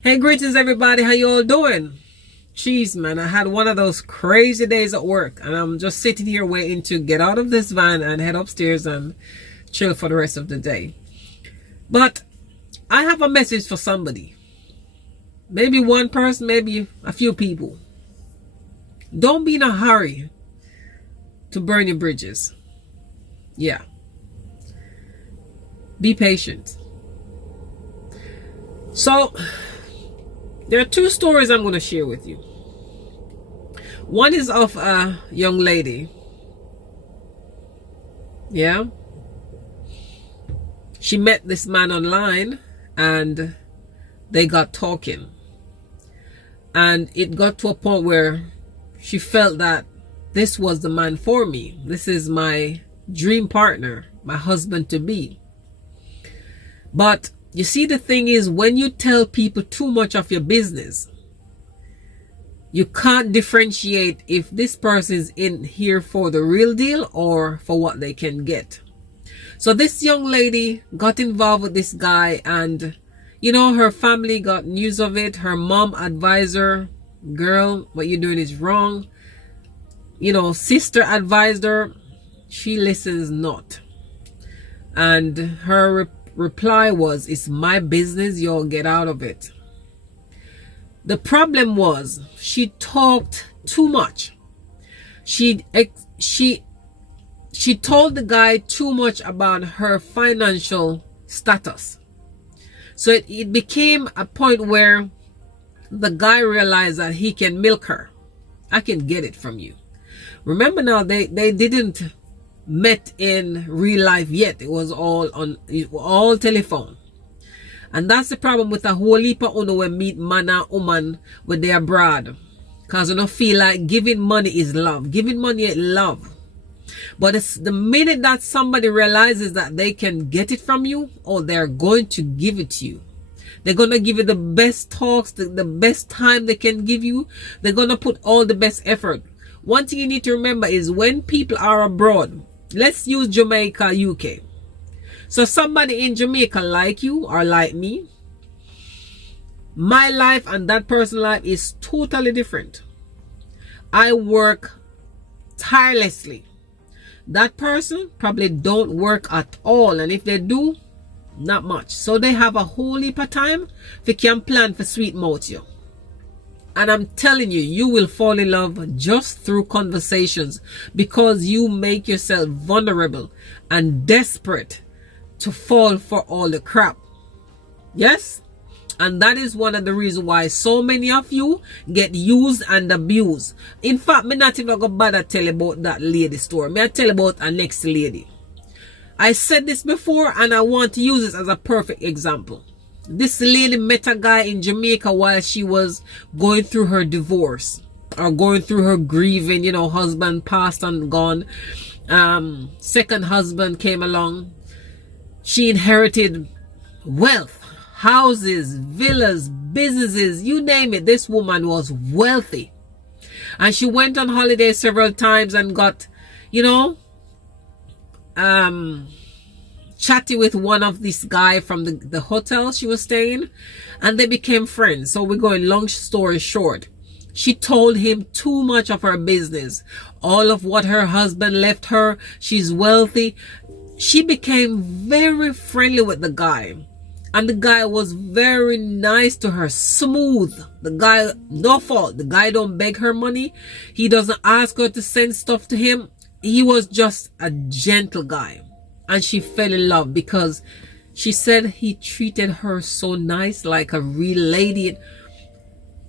Hey, greetings everybody. How you all doing? Jeez, man, I had one of those crazy days at work and I'm just sitting here waiting to get out of this van and head upstairs and chill for the rest of the day. But I have a message for somebody. Maybe one person, maybe a few people. Don't be in a hurry to burn your bridges. Yeah. Be patient. So, there are two stories I'm going to share with you. One is of a young lady. Yeah. She met this man online and they got talking. And it got to a point where she felt that this was the man for me. This is my dream partner, my husband to be. But you see, the thing is, when you tell people too much of your business, you can't differentiate if this person is in here for the real deal or for what they can get. So this young lady got involved with this guy and, you know, her family got news of it. Her mom advised her, girl, what you're doing is wrong. You know, sister advised her. She listens not. And her reply was, it's my business, y'all get out of it. The problem was she talked too much. She told the guy too much about her financial status. So it became a point where the guy realized that he can milk her. I can get it from you. Remember now, they didn't met in real life yet. It was all telephone. And that's the problem with a whole heap of uno when meet man and woman when they abroad. Because you don't feel like giving money is love. Giving money is love. But it's the minute that somebody realizes that they can get it from you, or they're going to give it to you. They're going to give you the best talks, the best time they can give you. They're going to put all the best effort. One thing you need to remember is when people are abroad, let's use Jamaica, UK. So somebody in Jamaica like you or like me, my life and that person's life is totally different. I work tirelessly. That person probably don't work at all, and if they do, not much. So they have a whole heap of time they can plan for sweet mouth you. And I'm telling you, you will fall in love just through conversations, because you make yourself vulnerable and desperate to fall for all the crap. Yes? And that is one of the reasons why so many of you get used and abused. In fact, me not even going to bother tell you about that lady story. Me I tell you about a next lady. I said this before and I want to use this as a perfect example. This lady met a guy in Jamaica while she was going through her divorce or going through her grieving. You know, husband passed and gone. Second husband came along. She inherited wealth, houses, villas, businesses, you name it. This woman was wealthy. And she went on holiday several times and got, you know, chatty with one of this guy from the hotel she was staying, and they became friends. So we're going long story short. She told him too much of her business, all of what her husband left her. She's wealthy. She became very friendly with the guy, and the guy was very nice to her, smooth. The guy, no fault. The guy don't beg her money. He doesn't ask her to send stuff to him. He was just a gentle guy. And she fell in love because she said he treated her so nice, like a real lady.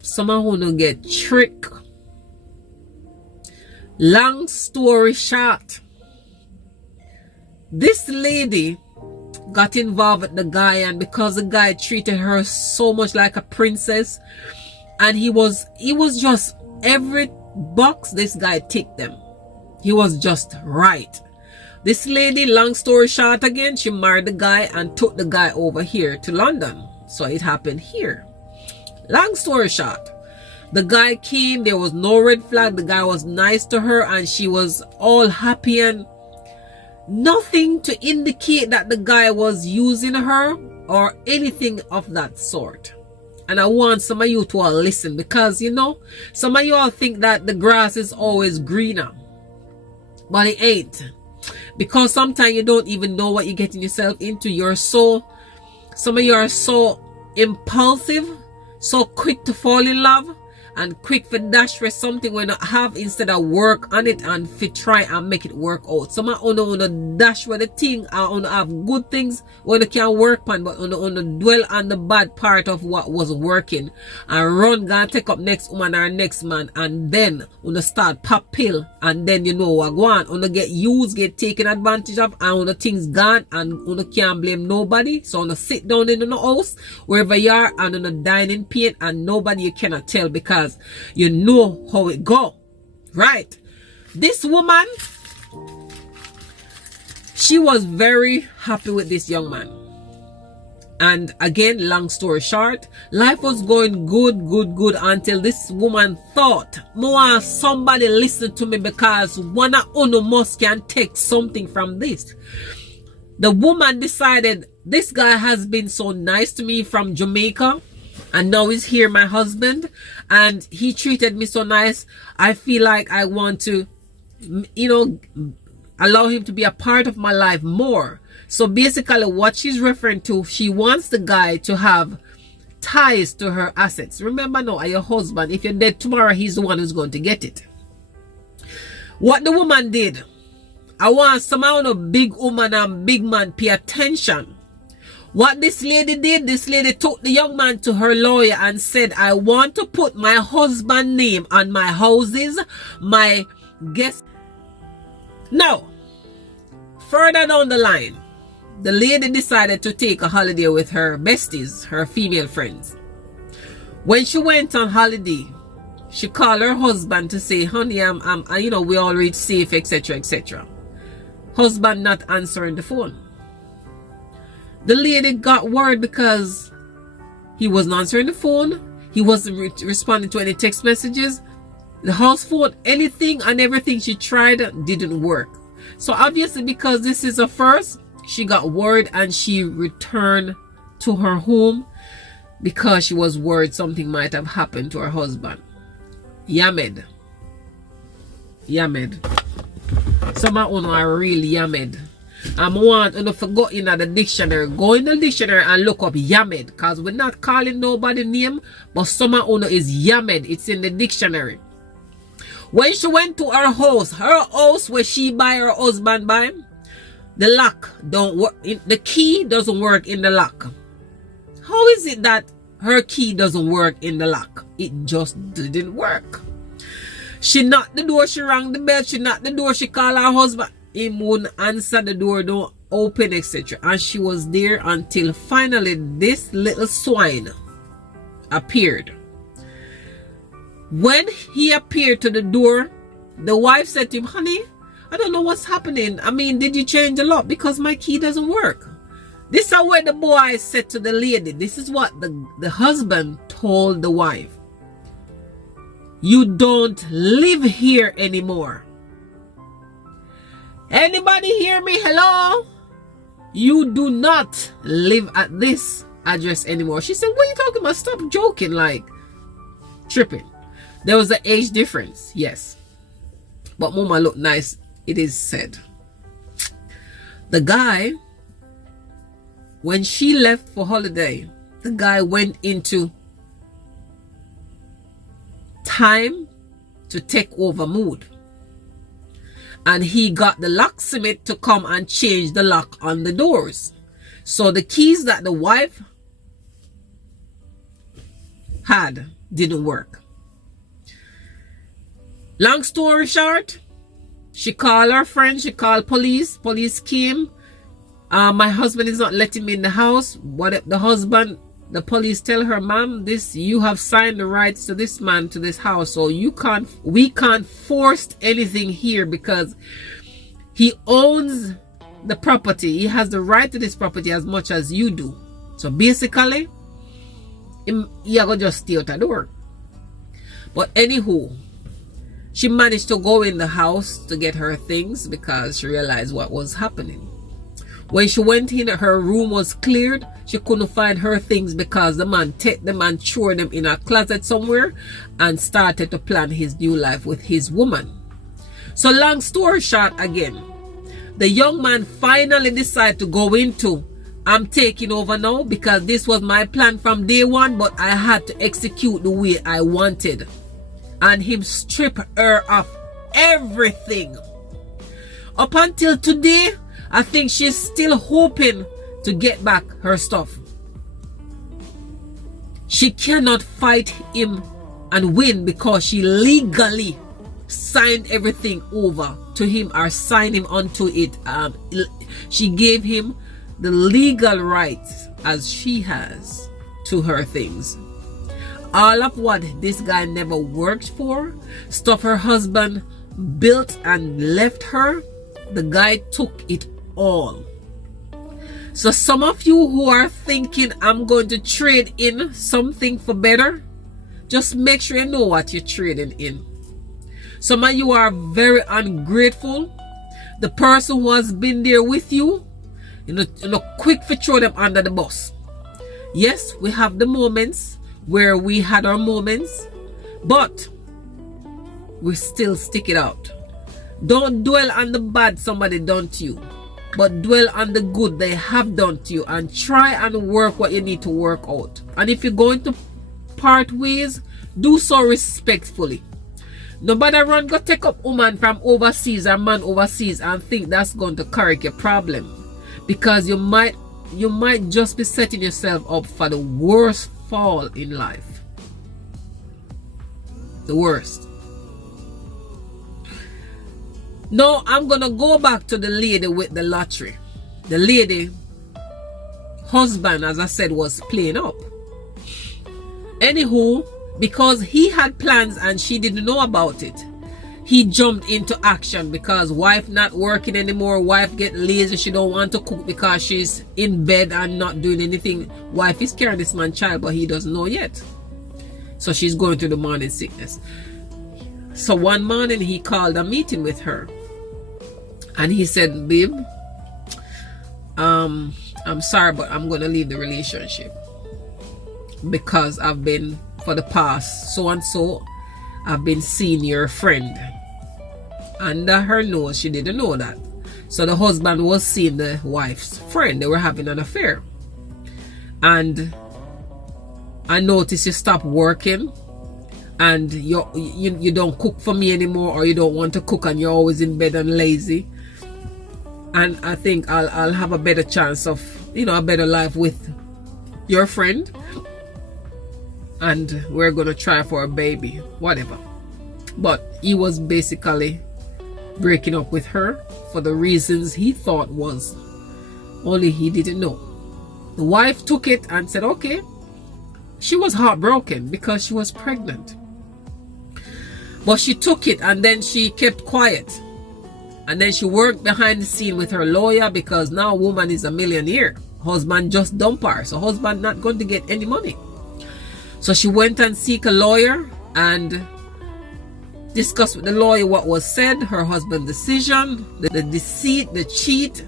Someone who don't get tricked. Long story short, this lady got involved with the guy, and because the guy treated her so much like a princess, and he was just every box this guy ticked them. He was just right. This lady, long story short again, she married the guy and took the guy over here to London. So it happened here. Long story short, the guy came, there was no red flag. The guy was nice to her and she was all happy, and nothing to indicate that the guy was using her or anything of that sort. And I want some of you to all listen, because you know, some of you all think that the grass is always greener, but it ain't. Because sometimes you don't even know what you're getting yourself into. Some of you are so impulsive, so quick to fall in love, and quick for dash for something when you have, instead of work on it and fit try and make it work out. Some of you on dash with the thing and on have good things when you can work on, but on dwell on the bad part of what was working and run gonna take up next woman or next man, and then on start pop pill, and then you know what go on get used, get taken advantage of, and on things gone, and on can't blame nobody. So on sit down in the house wherever you are and on dying in pain, and nobody you cannot tell, because you know how it go, right? This woman, she was very happy with this young man. And again, long story short, life was going good until this woman thought, more somebody listen to me, because one of uno must can take something from this. The woman decided, this guy has been so nice to me from Jamaica, and now he's here, my husband, and he treated me so nice. I feel like I want to, you know, allow him to be a part of my life more. So basically what she's referring to, she wants the guy to have ties to her assets. Remember now, your husband, if you're dead tomorrow, he's the one who's going to get it. What the woman did, I want some of the big woman and big man pay attention. What this lady did, this lady took the young man to her lawyer and said, I want to put my husband's name on my houses, my guest. Now, further down the line, the lady decided to take a holiday with her besties, her female friends. When she went on holiday, she called her husband to say, honey, I'm you know, we all reach safe, etc., etc. Husband not answering the phone. The lady got worried because he wasn't answering the phone. He wasn't responding to any text messages. The house phone, anything and everything she tried didn't work. So obviously, because this is a first, she got worried and she returned to her home because she was worried something might have happened to her husband. Yamed. Some of you are really yamed. I want you to forget in the dictionary. Go in the dictionary and look up yamed, because we're not calling nobody name, but some of you is yamed. It's in the dictionary. When she went to her house where she buy her husband by, the lock don't work. The key doesn't work in the lock. How is it that her key doesn't work in the lock? It just didn't work. She knocked the door, she rang the bell, she knocked the door, she called her husband. He wouldn't answer the door, don't open, etc. And she was there until finally this little swine appeared. When he appeared to the door, the wife said to him, honey, I don't know what's happening. I mean, did you change the lock? Because my key doesn't work. This is what the boy said to the lady. This is what the husband told the wife. You don't live here anymore. Anybody hear me? Hello? You do not live at this address anymore. She said, what are you talking about? Stop joking, like tripping. There was an age difference, yes. But Mama looked nice, it is said. The guy, when she left for holiday, the guy went into time to take over mood. And he got the locksmith to come and change the lock on the doors. So the keys that the wife had didn't work. Long story short, she called her friend, she called police. Police came. My husband is not letting me in the house. What if the police tell her, ma'am, you have signed the rights to this man to this house, so we can't force anything here because he owns the property. He has the right to this property as much as you do. So basically, you're gonna just stay out the door. But anywho, she managed to go in the house to get her things because she realized what was happening. When she went in, her room was cleared. She couldn't find her things because the man took them and threw them in a closet somewhere and started to plan his new life with his woman. So long story short again, the young man finally decided to go into, I'm taking over now because this was my plan from day one, but I had to execute the way I wanted. And him strip her of everything. Up until today, I think she's still hoping to get back her stuff. She cannot fight him and win because she legally signed everything over to him or signed him onto it. She gave him the legal rights as she has to her things. All of what this guy never worked for, stuff her husband built and left her, the guy took it all. So some of you who are thinking I'm going to trade in something for better, just make sure you know what you're trading in. Some of you are very ungrateful. The person who has been there with you, quick to throw them under the bus. Yes, we have the moments where we had our moments, but we still stick it out. Don't dwell on the bad somebody done to you, but dwell on the good they have done to you and try and work what you need to work out. And if you're going to part ways, do so respectfully. Nobody run go take up woman from overseas or man overseas and think that's going to correct your problem, because you might just be setting yourself up for the worst fall in life. The worst. Now I'm gonna go back to the lady with the lottery. The lady husband, as I said, was playing up. Anywho, because he had plans and she didn't know about it, he jumped into action because wife not working anymore. Wife get lazy. She don't want to cook because she's in bed and not doing anything. Wife is carrying this man's child, but he doesn't know yet. So she's going through the morning sickness. So one morning he called a meeting with her. And he said, babe, I'm sorry, but I'm going to leave the relationship. Because I've been, for the past so and so, I've been seeing your friend. Under her nose, she didn't know that. So the husband was seeing the wife's friend. They were having an affair. And I noticed you stopped working. And you don't cook for me anymore, or you don't want to cook and you're always in bed and lazy. And I think I'll have a better chance of, a better life with your friend. And we're going to try for a baby, whatever. But he was basically breaking up with her for the reasons he thought was, only he didn't know. The wife took it and said, okay. She was heartbroken because she was pregnant. But she took it and then she kept quiet. And then she worked behind the scene with her lawyer because now woman is a millionaire. Husband just dump her. So husband not going to get any money. So she went and seek a lawyer and discussed with the lawyer what was said, her husband's decision, the deceit, the cheat,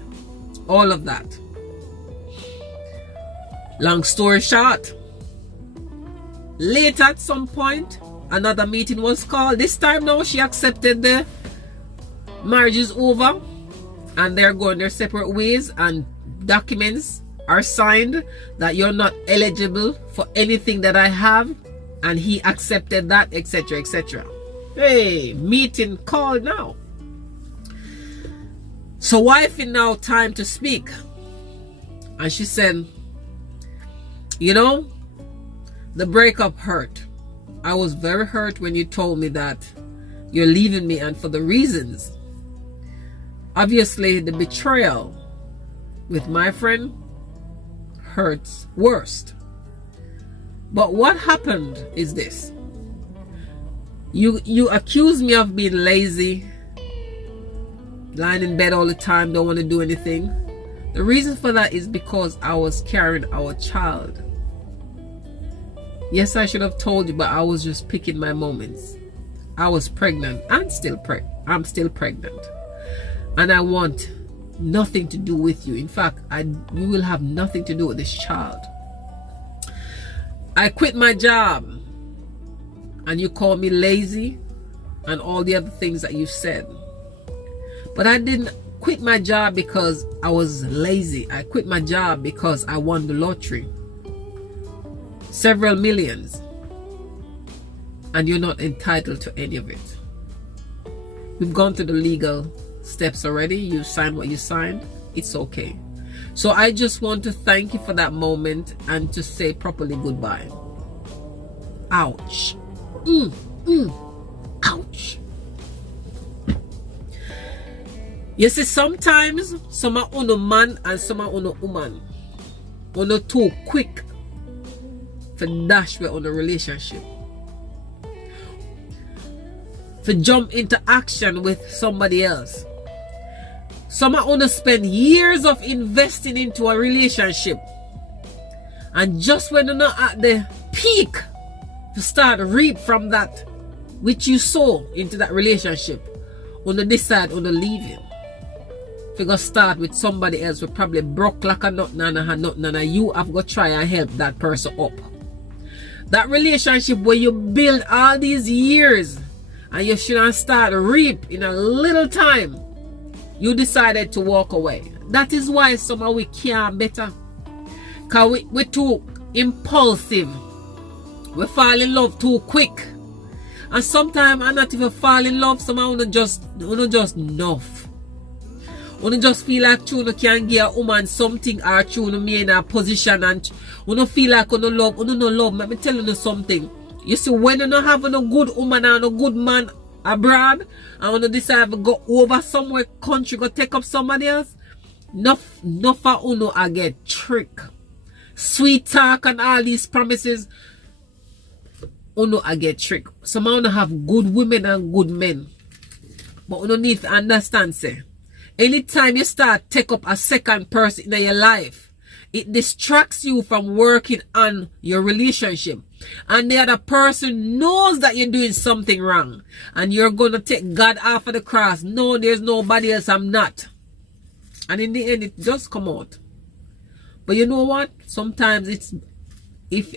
all of that. Long story short, later at some point, another meeting was called. This time now she accepted the marriage is over and they're going their separate ways, and documents are signed that you're not eligible for anything that I have, and he accepted that, etc., etc. Hey, meeting called now. So wife in now time to speak, and she said, the breakup hurt. I was very hurt when you told me that you're leaving me, and for the reasons. Obviously, the betrayal with my friend hurts worst. But what happened is this. You accuse me of being lazy, lying in bed all the time, don't want to do anything. The reason for that is because I was carrying our child. Yes, I should have told you, but I was just picking my moments. I was pregnant. I'm still pregnant. And I want nothing to do with you. In fact, you will have nothing to do with this child. I quit my job and you call me lazy and all the other things that you've said. But I didn't quit my job because I was lazy. I quit my job because I won the lottery. Several millions. And you're not entitled to any of it. We've gone through the legal steps already. You signed what you signed. It's okay. So I just want to thank you for that moment and to say properly goodbye. Ouch. Ouch. You see, sometimes some are on a man and some are on a woman. Uno too quick for dash with on a relationship. For jump into action with somebody else. Some are gonna spend years of investing into a relationship, and just when you're not at the peak to start reap from that which you sow into that relationship, when you decide on leaving, if you go start with somebody else who probably broke like a nothing and you have got to try and help that person up. That relationship where you build all these years and you shouldn't start reap in a little time, you decided to walk away. That is why some of we can't better. Because we're too impulsive. We fall in love too quick. And sometimes I not even fall in love. Somehow just enough. You just feel like you can give a woman something or you me in a position and you feel like you love. You no love. Let me tell you something. You see, when you don't have a good woman and a good man abroad and when you decide to go over somewhere country, go take up somebody else, enough for uno I get trick. Sweet talk and all these promises, uno I get trick. Some uno have good women and good men. But uno need to understand, say, anytime you start take up a second person in your life, it distracts you from working on your relationship. And the other person knows that you're doing something wrong. And you're going to take God off of the cross. No, there's nobody else. I'm not. And in the end, it does come out. But you know what? Sometimes it's... If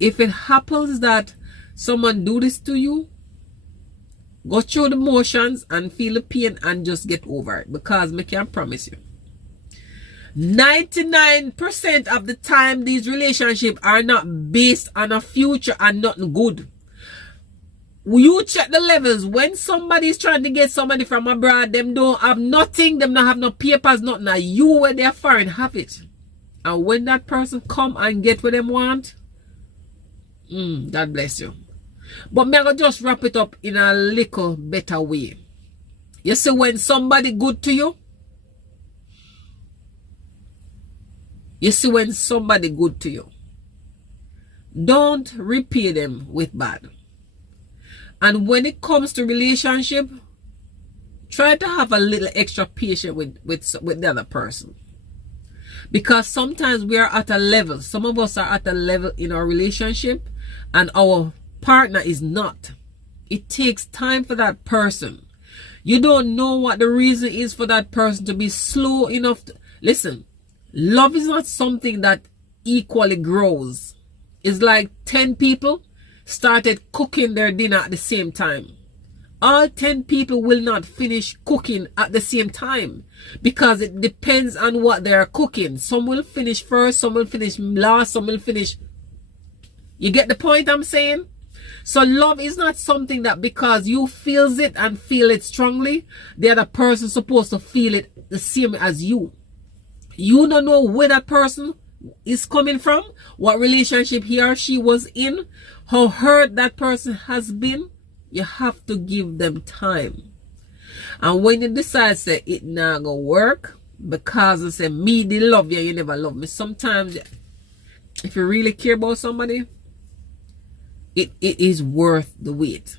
it happens that someone do this to you, go through the motions and feel the pain and just get over it. Because I can promise you, 99% of the time these relationships are not based on a future and nothing good. You check the levels. When somebody is trying to get somebody from abroad, them don't have nothing, them don't have no papers, nothing. Now you where they're foreign have it. And when that person come and get what them want, God bless you. But me gonna just wrap it up in a little better way. You see, when somebody good to you, don't repay them with bad. And when it comes to relationship, try to have a little extra patience with the other person. Because sometimes we are at a level, some of us are at a level in our relationship and our partner is not. It takes time for that person. You don't know what the reason is for that person to be slow enough to... Listen, love is not something that equally grows. It's like 10 people started cooking their dinner at the same time. All 10 people will not finish cooking at the same time because it depends on what they are cooking. Some will finish first, some will finish last, some will finish... You get the point I'm saying? So love is not something that because you feels it and feel it strongly, the other person is supposed to feel it the same as you. You don't know where that person is coming from, what relationship he or she was in, how hurt that person has been. You have to give them time. And when you decide say it not gonna work because you say me they love you, you never love me. Sometimes if you really care about somebody, it is worth the wait.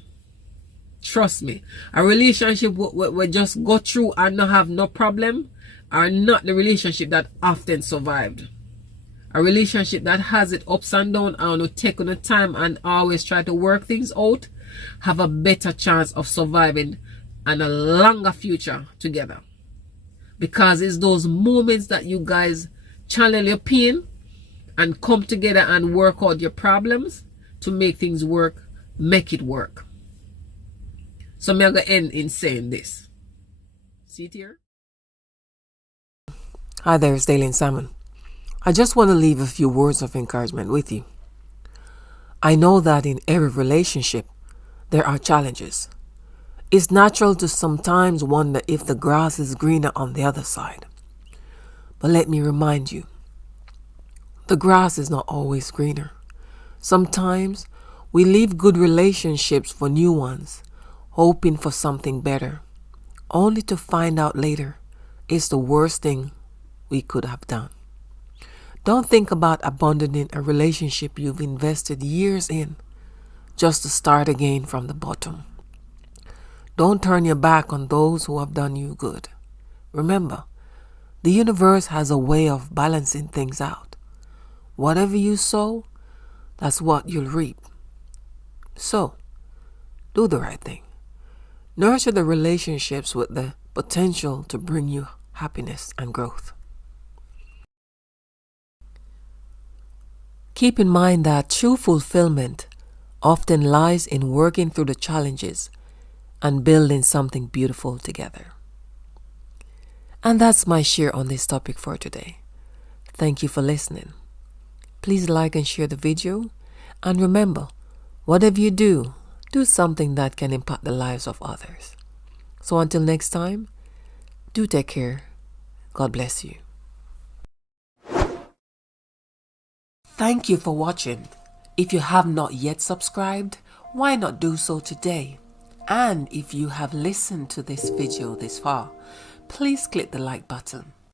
Trust me. A relationship we just go through and not have no problem are not the relationship that often survived. A relationship that has its ups and downs and will take on the time and always try to work things out have a better chance of surviving and a longer future together. because it's those moments that you guys channel your pain and come together and work out your problems to make things work, make it work. So I'm going to end in saying this. See it here? Hi there, it's Dalian Salmon. I just want to leave a few words of encouragement with you. I know that in every relationship, there are challenges. It's natural to sometimes wonder if the grass is greener on the other side. But let me remind you, the grass is not always greener. Sometimes we leave good relationships for new ones, hoping for something better, only to find out later it's the worst thing we could have done. Don't think about abandoning a relationship you've invested years in just to start again from the bottom. Don't turn your back on those who have done you good. Remember, the universe has a way of balancing things out. Whatever you sow, that's what you'll reap. So, do the right thing. Nurture the relationships with the potential to bring you happiness and growth. Keep in mind that true fulfillment often lies in working through the challenges and building something beautiful together. And that's my share on this topic for today. Thank you for listening. Please like and share the video. And remember, whatever you do, do something that can impact the lives of others. So until next time, do take care. God bless you. Thank you for watching. If you have not yet subscribed, why not do so today? And if you have listened to this video this far, please click the like button.